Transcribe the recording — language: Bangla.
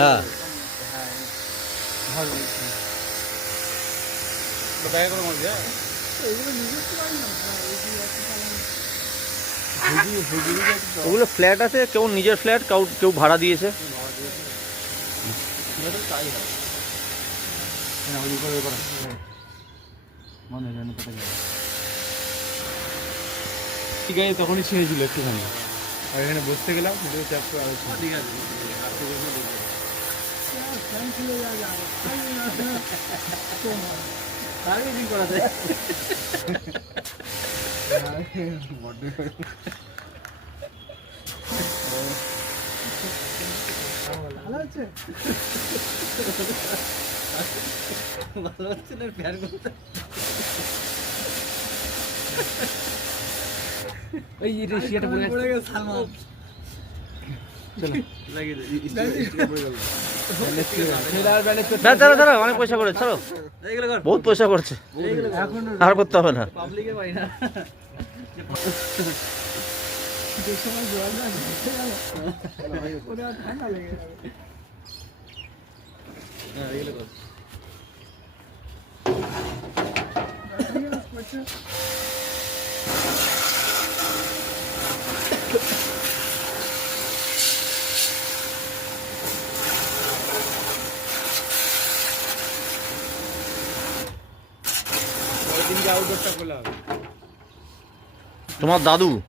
হ্যাঁ ওগুলো ফ্ল্যাট আছে, কেউ নিজের ফ্ল্যাট, কেউ ভাড়া দিয়েছে। ঠিক আছে, তখনই ছেড়েছিল একটুখানি, আর এখানে বসতে গেলাম ঠিক আছে। ভালো আছে ভালো হচ্ছে না প্যার করতে ওই রেশিয়াটা পড়ে গেছে সালমান চলো লাগিয়ে দে দাঁড়া অনেক পয়সা করে, ছাড়ো, বহুত পয়সা করছে, আর করতে হবে না। পাবলিকে পাই না যে সময় জল না ঘুরতে গেল ওরা ঠান্ডা লেগে যাবে। হ্যাঁ এগুলো কর। তোমার দাদু